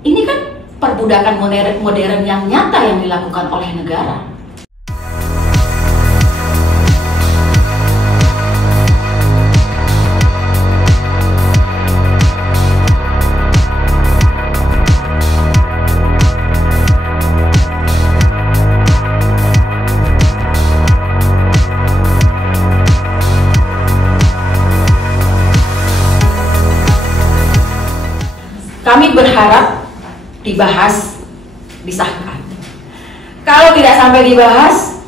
Ini kan perbudakan modern yang nyata yang dilakukan oleh negara. Kami berharap dibahas, disahkan. Kalau tidak sampai dibahas,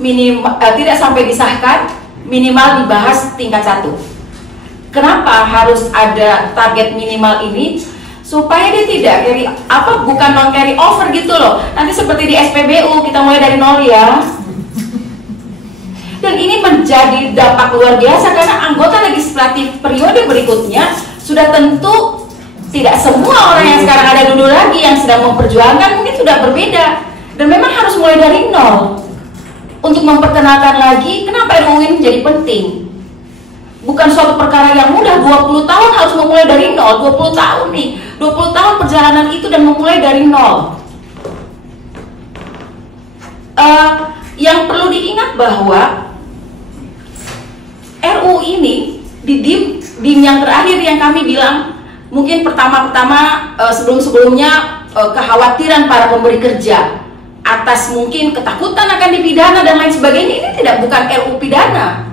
tidak sampai disahkan, minimal dibahas tingkat 1. Kenapa harus ada target minimal ini? Supaya dia tidak bukan non carry over gitu loh. Nanti seperti di SPBU kita mulai dari 0 ya. Dan ini menjadi dampak luar biasa karena anggota legislatif periode berikutnya sudah tentu tidak semua orang yang sekarang ada dulu lagi yang sedang memperjuangkan mungkin sudah berbeda, dan memang harus mulai dari 0 untuk memperkenalkan lagi kenapa RUU ini menjadi penting. Bukan suatu perkara yang mudah, 20 tahun harus memulai dari 0, 20 tahun nih, 20 tahun perjalanan itu dan memulai dari 0. Yang perlu diingat bahwa RUU ini di DIM yang terakhir yang kami bilang, mungkin pertama-tama sebelum-sebelumnya kekhawatiran para pemberi kerja atas mungkin ketakutan akan dipidana dan lain sebagainya, ini bukan RUU pidana,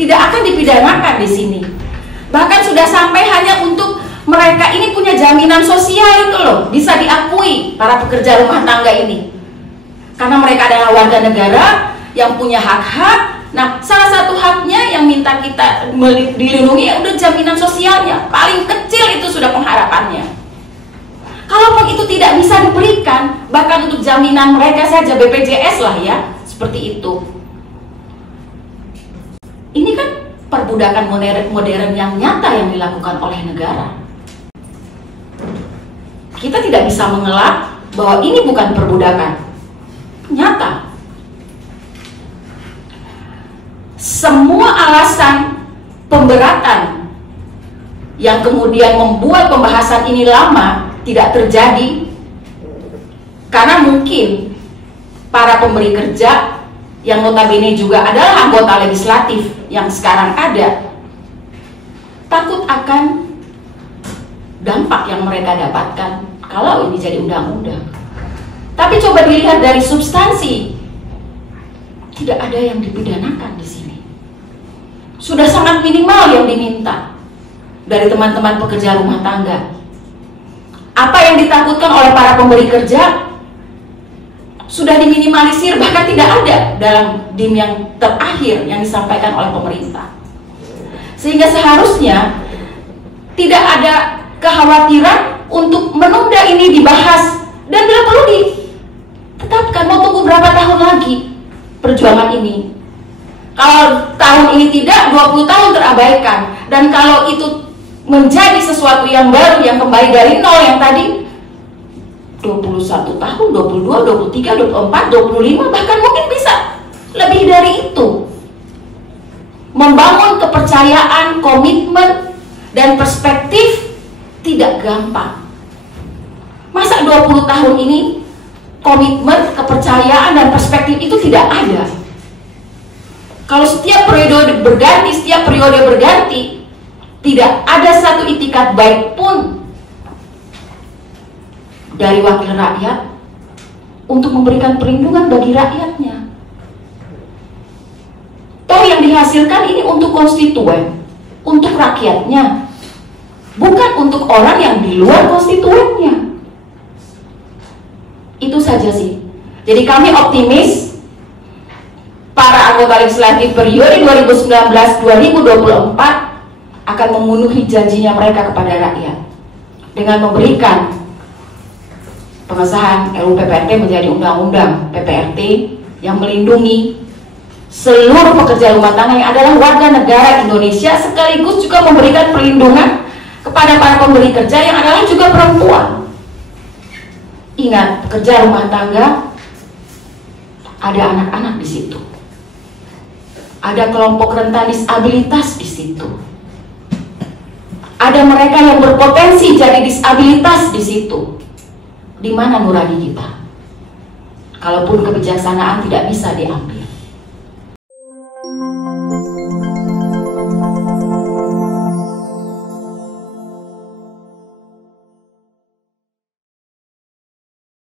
tidak akan dipidanakan di sini. Bahkan sudah sampai hanya untuk mereka ini punya jaminan sosial itu loh, bisa diakui para pekerja rumah tangga ini, karena mereka adalah warga negara yang punya hak-hak. Nah, salah satu haknya yang minta kita dilindungi ya udah jaminan sosialnya, paling kecil itu sudah pengharapannya. Kalaupun itu tidak bisa diberikan, bahkan untuk jaminan mereka saja BPJS lah ya, seperti itu. Ini kan perbudakan modern yang nyata yang dilakukan oleh negara. Kita tidak bisa mengelak bahwa ini bukan perbudakan, nyata. Semua alasan pemberatan yang kemudian membuat pembahasan ini lama tidak terjadi karena mungkin para pemberi kerja yang notabene juga adalah anggota legislatif yang sekarang ada takut akan dampak yang mereka dapatkan kalau ini jadi undang-undang. Tapi coba dilihat dari substansi, tidak ada yang dipidanakan di sini. Sudah sangat minimal yang diminta dari teman-teman pekerja rumah tangga. Apa yang ditakutkan oleh para pemberi kerja sudah diminimalisir, bahkan tidak ada dalam DIM yang terakhir yang disampaikan oleh pemerintah. Sehingga seharusnya tidak ada kekhawatiran untuk menunda ini dibahas, dan bila perlu ditetapkan mau tunggu berapa tahun lagi perjuangan ini. Kalau tahun ini tidak, 20 tahun terabaikan. Dan kalau itu menjadi sesuatu yang baru, yang kembali dari 0 yang tadi 21 tahun, 22, 23, 24, 25, bahkan mungkin bisa lebih dari itu. Membangun kepercayaan, komitmen, dan perspektif tidak gampang. Masa 20 tahun ini komitmen, kepercayaan, dan perspektif itu tidak ada? Kalau setiap periode berganti, tidak ada satu itikat baik pun dari wakil rakyat untuk memberikan perlindungan bagi rakyatnya. Toh yang dihasilkan ini untuk konstituen, untuk rakyatnya, bukan untuk orang yang di luar konstituennya. Itu saja sih. Jadi kami optimis para anggota legislatif periode 2019-2024 akan memenuhi janjinya mereka kepada rakyat dengan memberikan pengesahan RUU PPRT menjadi undang-undang PPRT yang melindungi seluruh pekerja rumah tangga yang adalah warga negara Indonesia, sekaligus juga memberikan perlindungan kepada para pemberi kerja yang adalah juga perempuan. Ingat, pekerja rumah tangga ada anak-anak di situ. Ada kelompok rentan disabilitas di situ. Ada mereka yang berpotensi jadi disabilitas di situ. di mana nurani kita? Kalaupun kebijaksanaan tidak bisa diambil.